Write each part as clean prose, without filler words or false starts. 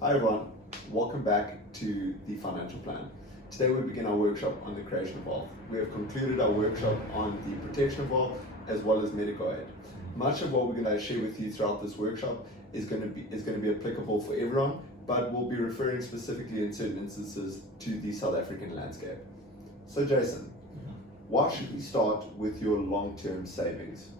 Hi everyone, welcome back to the Financial Plan. Today we begin our workshop on the creation of wealth. We have concluded our workshop on the protection of wealth as well as medical aid. Much of what we're going to share with you throughout this workshop is going to be applicable for everyone, but we'll be referring specifically in certain instances to the South African landscape. So Jason, why should we start with your long-term savings?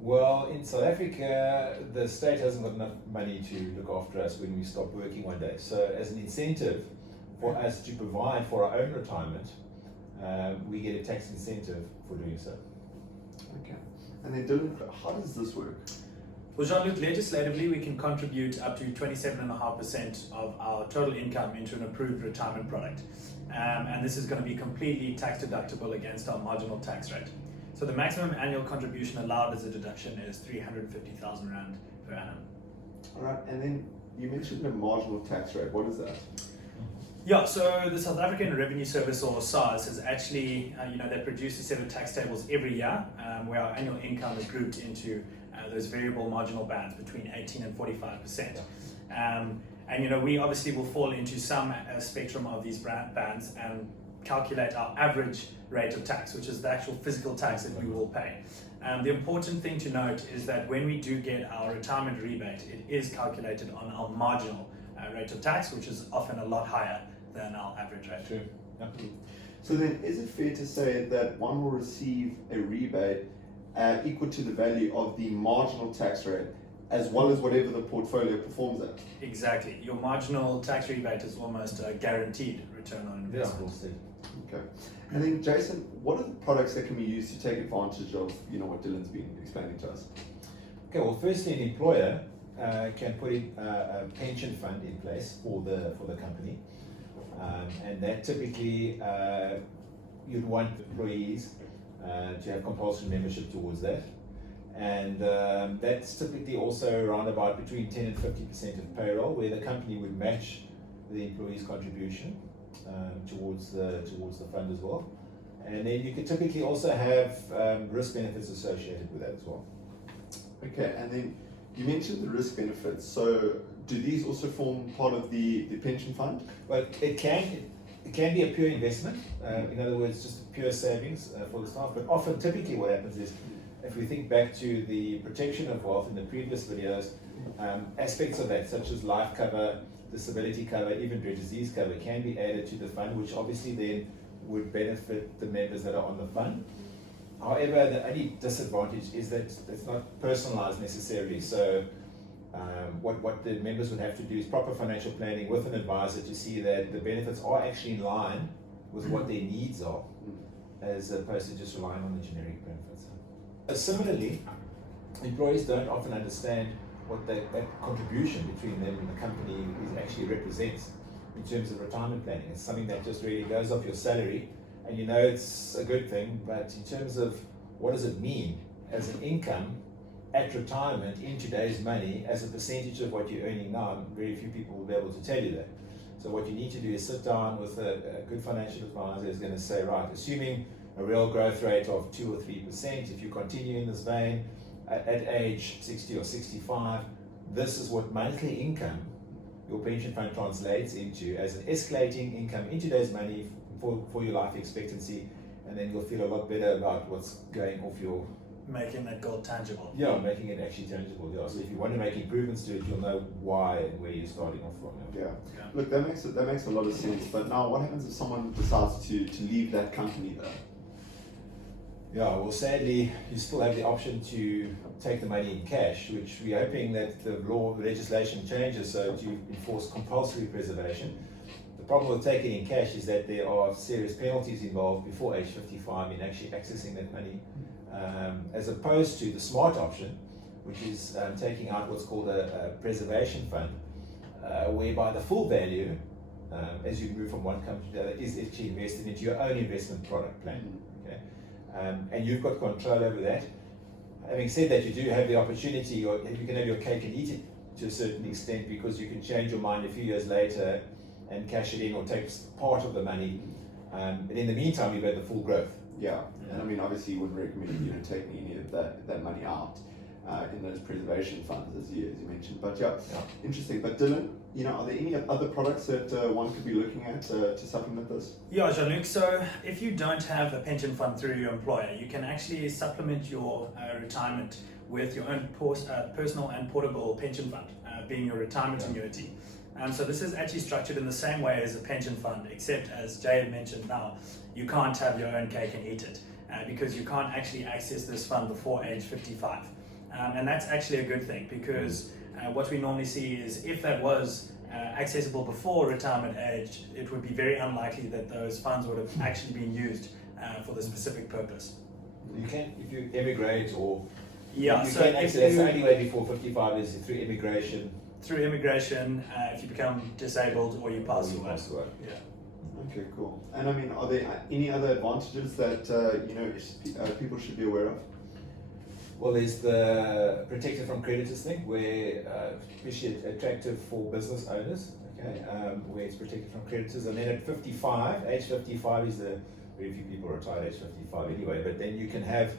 Well, in South Africa, the state hasn't got enough money to look after us when we stop working one day. So as an incentive for us to provide for our own retirement, we get a tax incentive for doing so. Okay. And then Dylan, how does this work? Well, Jean-Luc, legislatively, we can contribute up to 27.5% of our total income into an approved retirement product. And this is going to be completely tax deductible against our marginal tax rate. So the maximum annual contribution allowed as a deduction is 350,000 Rand per annum. All right, and then you mentioned the marginal tax rate. What is that? Yeah, so the South African Revenue Service, or SARS, has actually, they produce a set of tax tables every year where our annual income is grouped into those variable marginal bands between 18 and 45%. And we obviously will fall into some spectrum of these bands and calculate our average rate of tax, which is the actual physical tax that we will pay. The important thing to note is that when we do get our retirement rebate, it is calculated on our marginal rate of tax, which is often a lot higher than our average rate. True. Yep. So then, is it fair to say that one will receive a rebate equal to the value of the marginal tax rate, as well as whatever the portfolio performs at? Exactly. Your marginal tax rebate is almost a guaranteed return on investment. Okay. And then, Jason, what are the products that can be used to take advantage of what Dylan's been explaining to us? Okay. Well, firstly, an employer can put in a pension fund in place for the company, and that typically you'd want employees to have compulsory membership towards that. And that's typically also around about between 10 and 50% of payroll, where the company would match the employee's contribution towards the fund as well. And then you could typically also have risk benefits associated with that as well. Okay, and then you mentioned the risk benefits. So do these also form part of the pension fund? Well, it can be a pure investment. In other words, just pure savings for the staff. But often, typically, what happens is, if we think back to the protection of wealth in the previous videos, aspects of that, such as life cover, disability cover, even disease cover, can be added to the fund, which obviously then would benefit the members that are on the fund. However, the only disadvantage is that it's not personalized necessarily. So what the members would have to do is proper financial planning with an advisor to see that the benefits are actually in line with what their needs are, as opposed to just relying on the generic benefits. Similarly, employees don't often understand what that contribution between them and the company actually represents in terms of retirement planning. It's something that just really goes off your salary, and it's a good thing, but in terms of what does it mean as an income at retirement in today's money as a percentage of what you're earning now, very few people will be able to tell you that. So what you need to do is sit down with a good financial advisor who's going to say, right, assuming a real growth rate of 2 or 3%, if you continue in this vein, at age 60 or 65, this is what monthly income your pension fund translates into as an escalating income in today's money for your life expectancy, and then you'll feel a lot better about what's going off your... Making that goal tangible. Yeah, making it actually tangible. Yeah. So if you want to make improvements to it, you'll know why and where you're starting off from. Yeah. Look, that makes a lot of sense. But now, what happens if someone decides to leave that company though? Yeah, well, sadly, you still have the option to take the money in cash, which we're hoping that the legislation changes so to enforce compulsory preservation. The problem with taking in cash is that there are serious penalties involved before age 55 in actually accessing that money, as opposed to the smart option, which is taking out what's called a preservation fund, whereby the full value, as you move from one company to the other, is actually invested into your own investment product plan. Okay? And you've got control over that. Having said that, you do have the opportunity, or you can have your cake and eat it to a certain extent, because you can change your mind a few years later and cash it in or take part of the money. And in the meantime, you've had the full growth. Yeah, and I mean, obviously, you wouldn't recommend taking any of that money out. in those preservation funds, as you mentioned. But yeah, Yeah. interesting. But Dylan, are there any other products that one could be looking at to supplement this? Yeah, Jean-Luc, so if you don't have a pension fund through your employer, you can actually supplement your retirement with your own personal and portable pension fund, being your retirement annuity. So this is actually structured in the same way as a pension fund, except as Jay had mentioned now, you can't have your own cake and eat it because you can't actually access this fund before age 55. And that's actually a good thing because what we normally see is if that was accessible before retirement age, it would be very unlikely that those funds would have actually been used for the specific purpose. You can, if you emigrate or Yeah, you so can if access you, the only way before 55 is through immigration. through immigration, if you become disabled or you pass or you away. pass away. Yeah. Okay, cool. And I mean, are there any other advantages that people should be aware of? Well, there's the protected from creditors thing, where especially attractive for business owners, okay, where it's protected from creditors. And then at 55, age 55 is very few people retire at age 55 anyway, but then you can have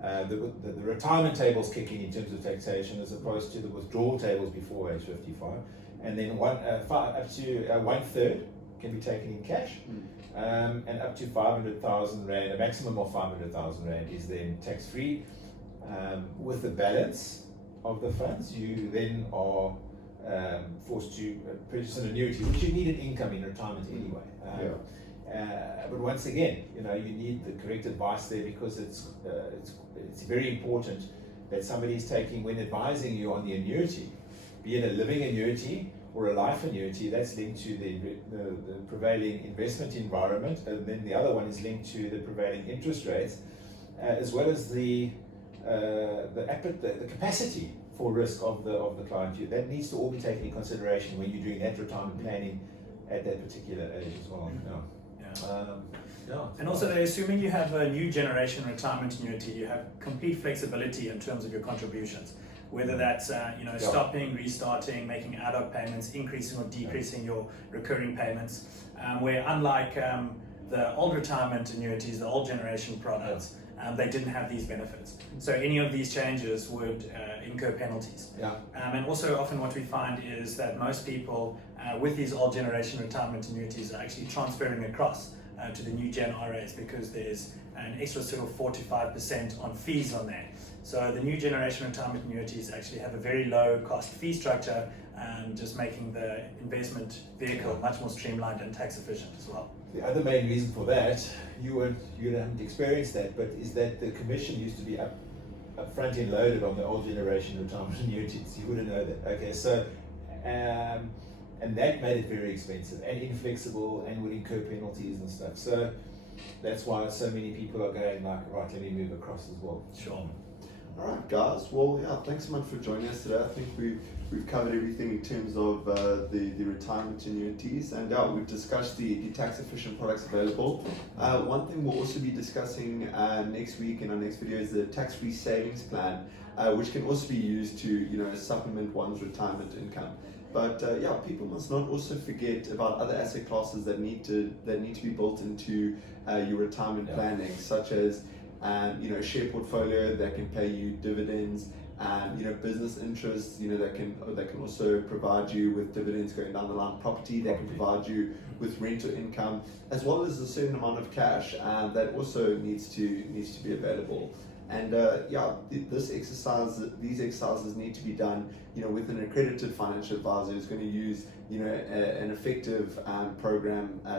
the retirement tables kicking in terms of taxation as opposed to the withdrawal tables before age 55. And then up to 1/3 can be taken in cash. And up to 500,000 Rand, a maximum of 500,000 Rand is then tax-free. With the balance of the funds, you then are forced to purchase an annuity, which you need an income in retirement anyway. But once again, you need the correct advice there because it's very important that somebody is taking, when advising you on the annuity, be it a living annuity or a life annuity, that's linked to the prevailing investment environment, and then the other one is linked to the prevailing interest rates, as well as the capacity for risk of the client. That needs to all be taken in consideration when you're doing that retirement planning at that particular age as well. And also, assuming you have a new generation retirement annuity, you have complete flexibility in terms of your contributions. Whether that's stopping, restarting, making ad-hoc payments, increasing or decreasing your recurring payments. Where unlike the old retirement annuities, the old generation products, they didn't have these benefits. So any of these changes would incur penalties. And also often what we find is that most people with these old generation retirement annuities are actually transferring across to the new gen RAs because there's an extra sort of 4 to 5% on fees on there. So the new generation retirement annuities actually have a very low cost fee structure, just making the investment vehicle much more streamlined and tax efficient as well. The other main reason for that, you haven't experienced that, but is that the commission used to be up front end loaded on the old generation retirement annuities. You wouldn't know that. Okay, so and that made it very expensive and inflexible and would incur penalties and stuff. So that's why so many people are going like, right, let me move across as well. Sure. All right, guys. Well, yeah, thanks so much for joining us today. I think we've covered everything in terms of the retirement annuities, and we've discussed the tax efficient products available. One thing we'll also be discussing next week in our next video is the tax-free savings plan, which can also be used to supplement one's retirement income. But people must not also forget about other asset classes that need to be built into your retirement planning, such as share portfolio that can pay you dividends, business interests, that can also provide you with dividends going down the line, property that can provide you with rental income, as well as a certain amount of cash that also needs to be available. And these exercises need to be done, with an accredited financial advisor who's going to use, an effective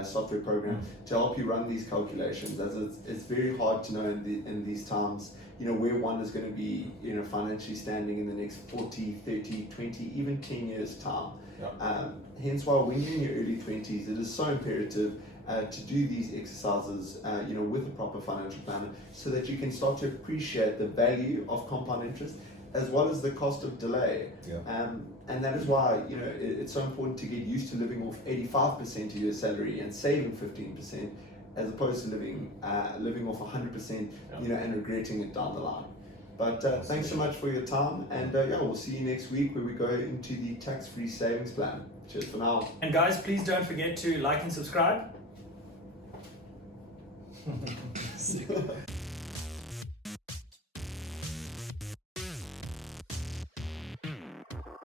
software program to help you run these calculations. As it's very hard to know in these times, where one is going to be, financially standing in the next 40, 30, 20, even 10 years time. Hence why when you're in your early 20s, it is so imperative to do these exercises, with a proper financial planner, so that you can start to appreciate the value of compound interest as well as the cost of delay. And that is why it's so important to get used to living off 85% of your salary and saving 15%, as opposed to living off 100%, and regretting it down the line. But thanks so much for your time, and we'll see you next week where we go into the tax-free savings plan. Cheers for now. And guys, please don't forget to like and subscribe.